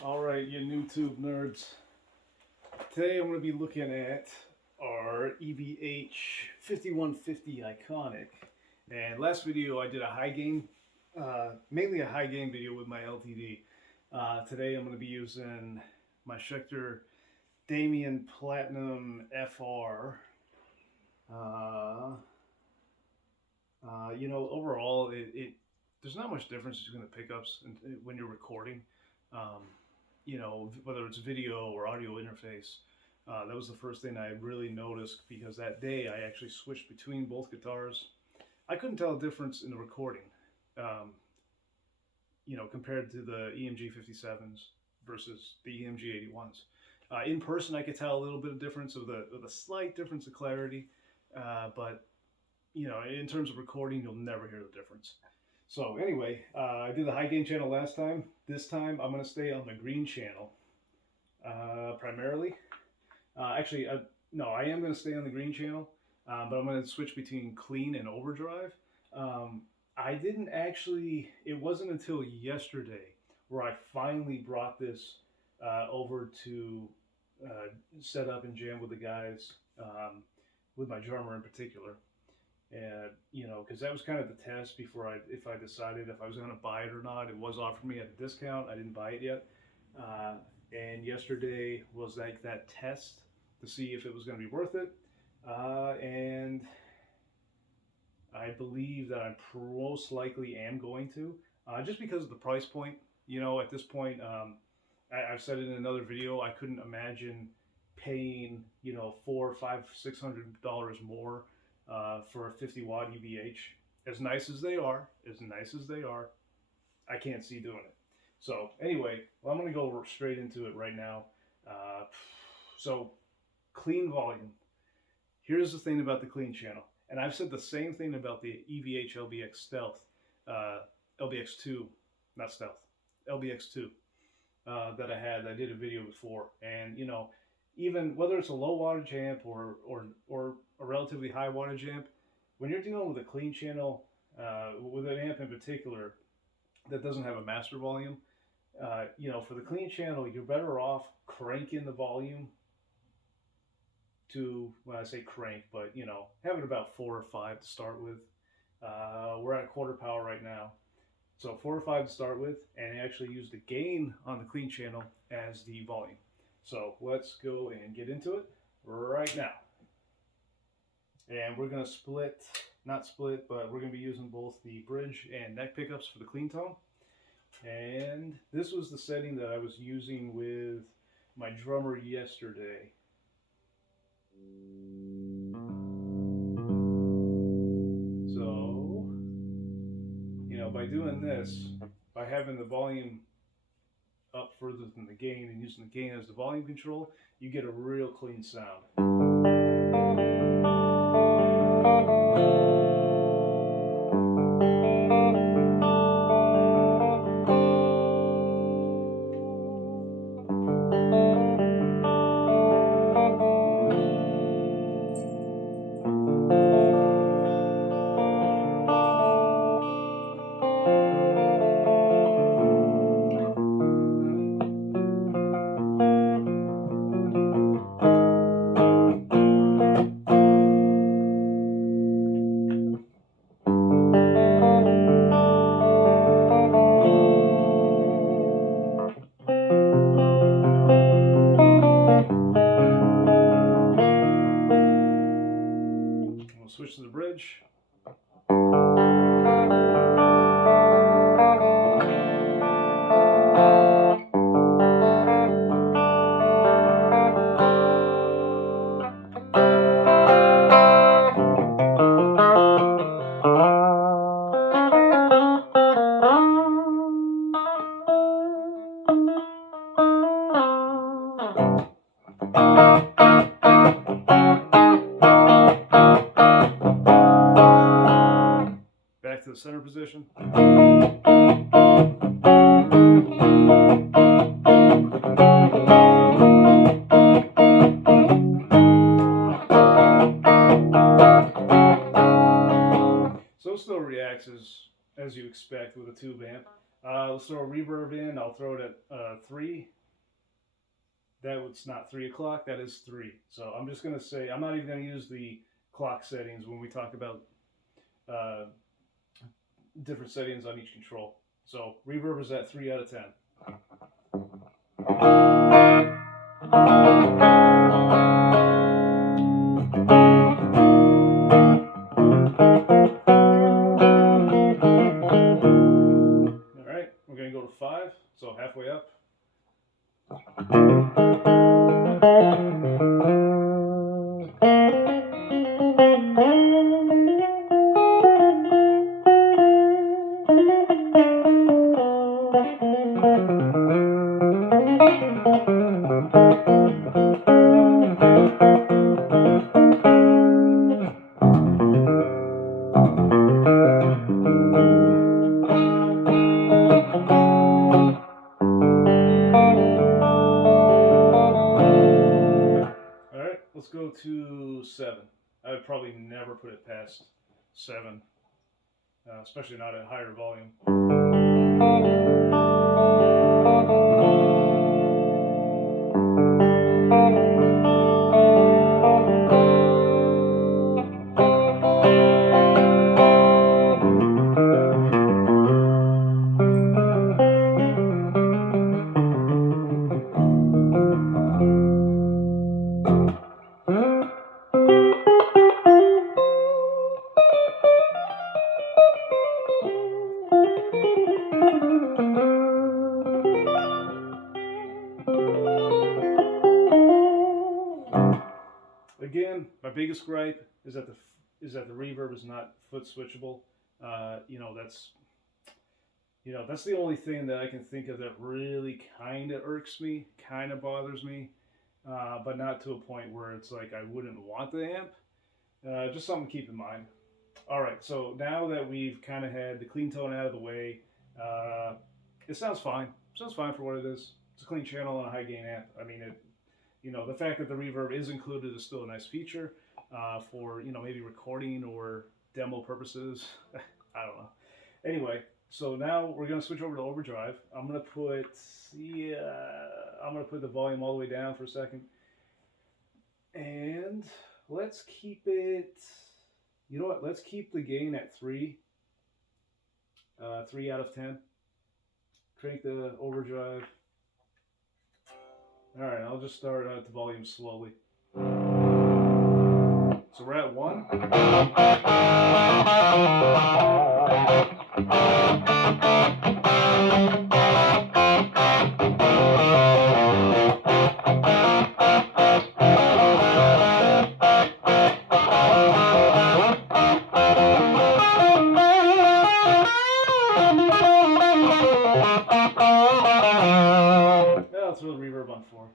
Alright, you YouTube nerds. Today I'm going to be looking at our EVH 5150 Iconic. And last video I did a high gain, mainly a high gain video with my LTD. Today I'm going to be using my Schecter Damien Platinum FR. Overall, there's not much difference between the pickups when you're recording. Whether it's video or audio interface. That was the first thing I really noticed, because that day I actually switched between both guitars. I couldn't tell a difference in the recording, compared to the EMG 57s versus the EMG 81s. In person, I could tell a little bit of difference, with a slight difference of clarity, but in terms of recording, you'll never hear the difference. So anyway, I did the high gain channel last time. This time I'm going to stay on the green channel primarily. No, I am going to stay on the green channel, but I'm going to switch between clean and overdrive. It wasn't until yesterday where I finally brought this over to set up and jam with the guys, with my drummer in particular. And because that was kind of the test before if I decided if I was going to buy it or not. It was offered me at a discount. I didn't buy it yet, and yesterday was like that test to see if it was going to be worth it, and I believe that I most likely am going to, just because of the price point. At this point, I've said it in another video, I couldn't imagine paying $400, $500, $600 more for a 50 watt EVH. As nice as they are, I can't see doing it. So anyway, I'm going to go straight into it right now. So clean volume. Here's the thing about the clean channel, and I've said the same thing about the EVH LBX Stealth, LBX2, not Stealth, LBX2 that I did a video before, and even whether it's a low wattage amp or a relatively high wattage amp, when you're dealing with a clean channel, with an amp in particular that doesn't have a master volume, for the clean channel, you're better off cranking the volume to, when I say crank, but have it about 4 or 5 to start with. We're at a quarter power right now, so 4 or 5 to start with, and actually use the gain on the clean channel as the volume. So let's go and get into it right now. And we're going to not split, but we're going to be using both the bridge and neck pickups for the clean tone. And this was the setting that I was using with my drummer yesterday. So, by doing this, by having the volume up further than the gain and using the gain as the volume control, you get a real clean sound. We'll switch to the bridge. Back to the center position. So it still reacts as you expect with a tube amp. Let's throw a reverb in, I'll throw it at 3. That's not 3 o'clock, that is 3. So I'm just going to say, I'm not even going to use the clock settings when we talk about different settings on each control. So reverb is at 3 out of 10. Alright, we're going to go to 5, so halfway up. Alright, let's go to 7. I would probably never put it past 7, especially not at higher volume. Again, my biggest gripe is that the reverb is not foot switchable. That's the only thing that I can think of that really kind of irks me, kind of bothers me, but not to a point where it's like I wouldn't want the amp. Just something to keep in mind. All right, so now that we've kind of had the clean tone out of the way, it sounds fine. It sounds fine for what it is. It's a clean channel and a high gain amp. I mean, the fact that the reverb is included is still a nice feature for, maybe recording or demo purposes. I don't know. Anyway, so now we're going to switch over to overdrive. I'm going to put the volume all the way down for a second. And let's keep it, you know what, let's keep the gain at 3. 3 out of 10. Crank the overdrive. Alright, I'll just start at the volume slowly. So we're at 1. I'll throw the reverb on 4.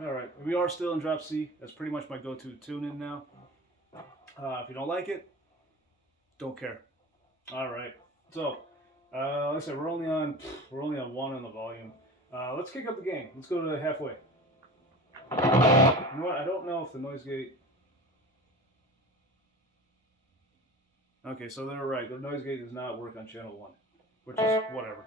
Alright, we are still in drop C. That's pretty much my go-to tune-in now. If you don't like it, don't care. All right. So, like I said, we're only on 1 on the volume. Let's kick up the gain. Let's go to halfway. You know what? I don't know if the noise gate. Okay, so they're right. The noise gate does not work on channel 1, which is whatever.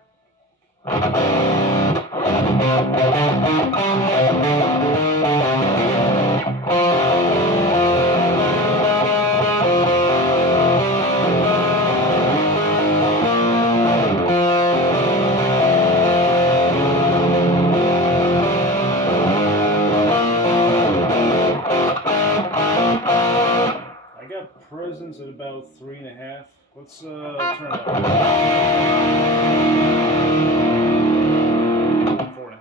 Presence at about 3.5. Let's turn it up. 4.5.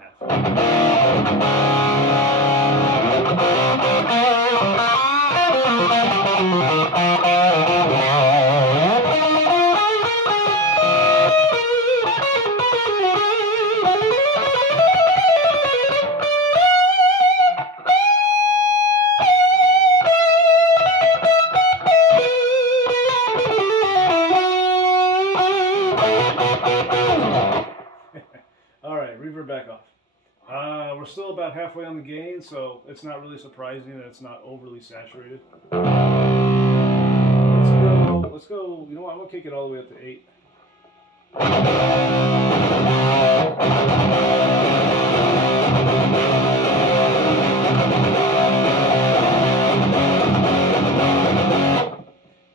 back off. We're still about halfway on the gain, so it's not really surprising that it's not overly saturated. Let's go, you know what, I'm gonna kick it all the way up to 8.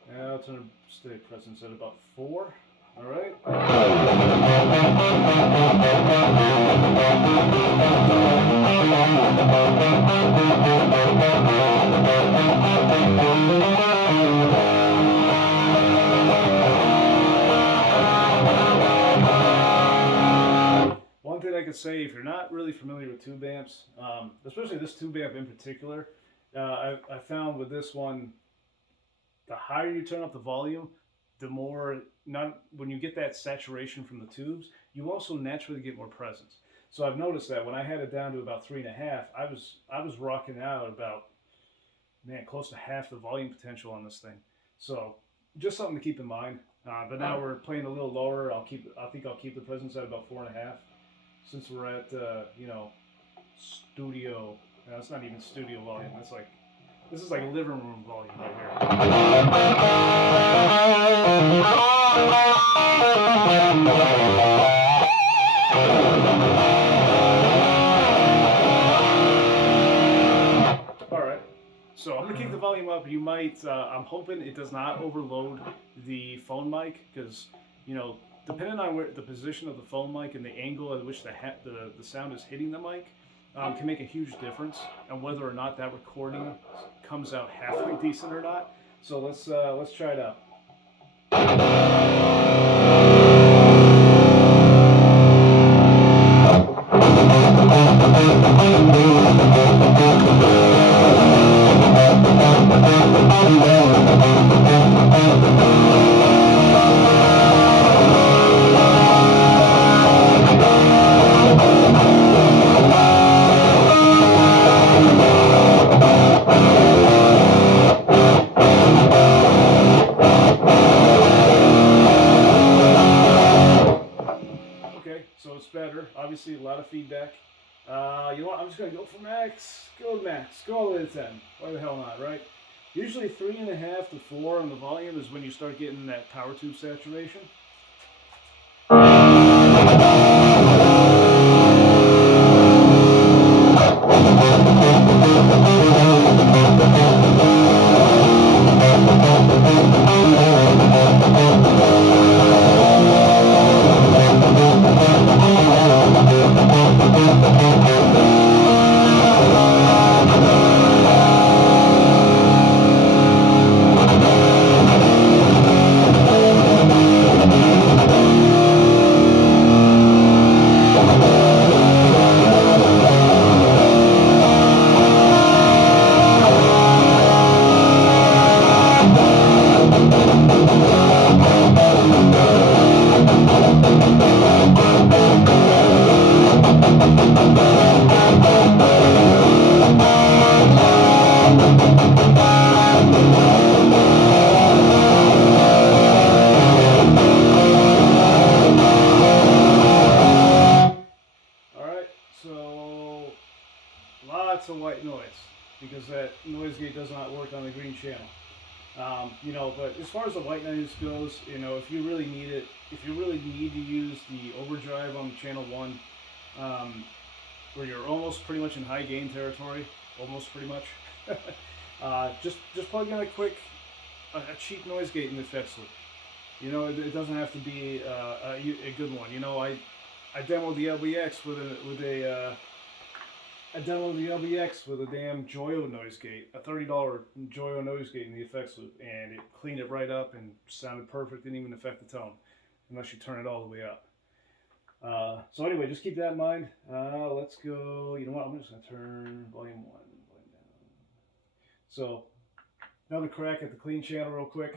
Now I'll turn the stay presence at about 4. All right. One thing I could say, if you're not really familiar with tube amps, especially this tube amp in particular, I found with this one, the higher you turn up the volume, the more, not when you get that saturation from the tubes, you also naturally get more presence. So I've noticed that when I had it down to about 3.5, I was rocking out about, man, close to half the volume potential on this thing. So just something to keep in mind. But now we're playing a little lower. I think I'll keep the presence at about 4.5, since we're at you know, studio. No, it's not even studio volume. It's like, this is like living room volume right here. All right, so I'm gonna keep the volume up. You might, I'm hoping it does not overload the phone mic, because, you know, depending on where the position of the phone mic and the angle at which the sound is hitting the mic, can make a huge difference on whether or not that recording comes out halfway decent or not. So let's try it out. So it's better. Obviously, a lot of feedback. You know what? I'm just going to go for max. Go with max. Go all the way to 10. Why the hell not, right? Usually 3.5 to 4 on the volume is when you start getting that power tube saturation. Lots of white noise, because that noise gate does not work on the green channel. You know, but as far as the white noise goes, you know, if you really need it, if you really need to use the overdrive on channel 1, where you're almost pretty much in high gain territory, almost pretty much, just plug in a cheap noise gate in the effects loop. You know, it doesn't have to be a good one. You know, I demoed the LBX with a damn Joyo noise gate, a $30 Joyo noise gate in the effects loop, and it cleaned it right up and sounded perfect, didn't even affect the tone, unless you turn it all the way up. So anyway, just keep that in mind. Let's go, you know what, I'm just going to turn volume 1, volume down. So, another crack at the clean channel real quick.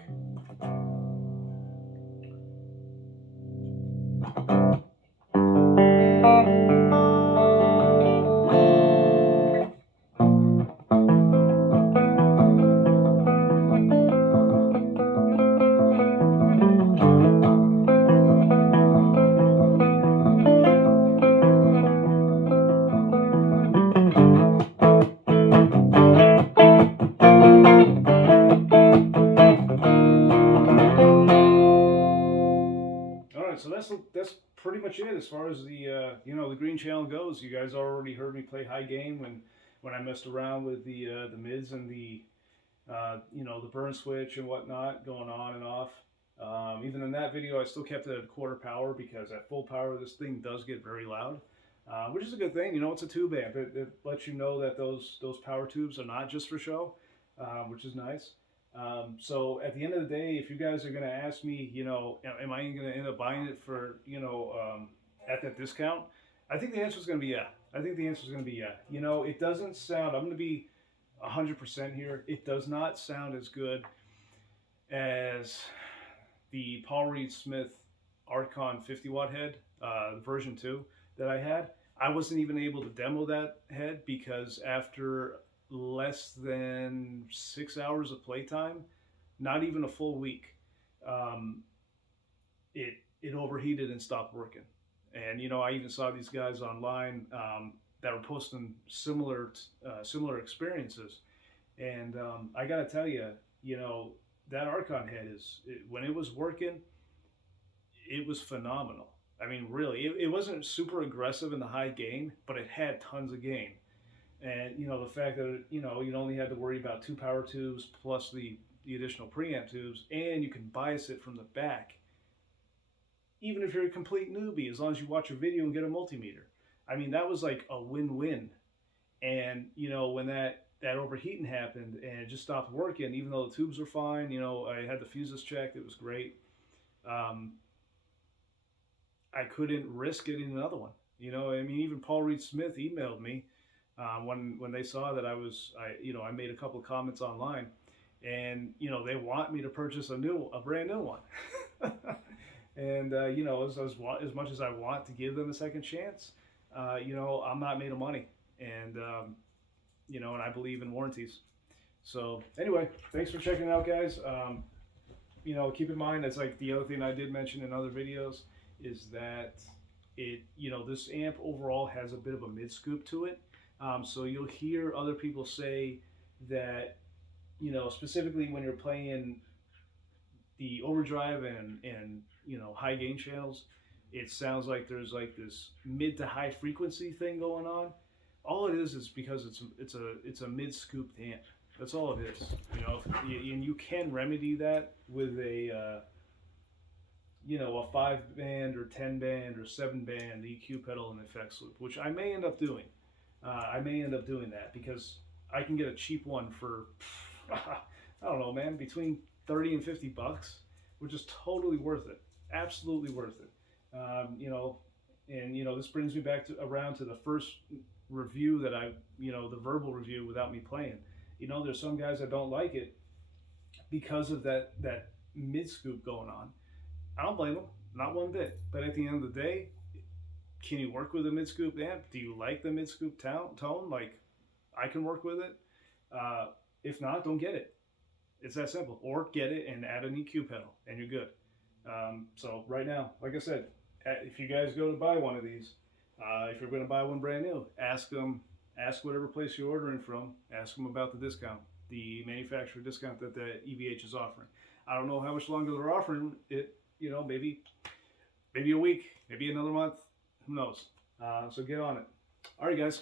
much it as far as the the green channel goes. You guys already heard me play high game when I messed around with the mids and the the burn switch and whatnot, going on and off. Even in that video, I still kept it at quarter power because at full power, this thing does get very loud, which is a good thing. It's a tube amp. It lets you know that those power tubes are not just for show, which is nice. So at the end of the day, if you guys are going to ask me, am I going to end up buying it for, at that discount? I think the answer is going to be yeah. I think the answer is going to be yeah. It doesn't sound, I'm going to be 100% here. It does not sound as good as the Paul Reed Smith Archon 50 watt head, version 2 that I had. I wasn't even able to demo that head because after less than 6 hours of playtime, not even a full week, it overheated and stopped working. And I even saw these guys online that were posting similar experiences. And I gotta tell you, that Archon head when it was working, it was phenomenal. I mean, really, it wasn't super aggressive in the high gain, but it had tons of gain. And the fact that you only had to worry about 2 power tubes plus the additional preamp tubes, and you can bias it from the back, even if you're a complete newbie, as long as you watch a video and get a multimeter. I mean, that was like a win-win. And when that overheating happened and it just stopped working, even though the tubes were fine, I had the fuses checked, it was great. I couldn't risk getting another one. I mean, even Paul Reed Smith emailed me when they saw that I made a couple of comments online, and they want me to purchase a brand new one. And as much as I want to give them a second chance, I'm not made of money, and and I believe in warranties. So anyway, thanks for checking it out, guys. Keep in mind, that's like the other thing I did mention in other videos, is that this amp overall has a bit of a mid scoop to it. So you'll hear other people say that, specifically when you're playing the overdrive and high gain channels, it sounds like there's like this mid to high frequency thing going on. All it is because it's a mid scooped amp. That's all it is. And you can remedy that with a 5-band or 10-band or 7-band EQ pedal and effects loop, which I may end up doing. I may end up doing that because I can get a cheap one for I don't know, man, between 30 and 50 bucks, which is totally worth it. Absolutely worth it. This brings me back around to the first review that the verbal review without me playing. There's some guys that don't like it because of that mid scoop going on. I don't blame them, not one bit. But at the end of the day, can you work with a mid scoop amp? Do you like the mid scoop tone? Like, I can work with it. If not, don't get it. It's that simple. Or get it and add an EQ pedal, and you're good. So right now, like I said, if you guys go to buy one of these, if you're going to buy one brand new, ask whatever place you're ordering from, ask them about the discount, the manufacturer discount that the EVH is offering. I don't know how much longer they're offering it, maybe a week, maybe another month, who knows. So get on it. All right, guys.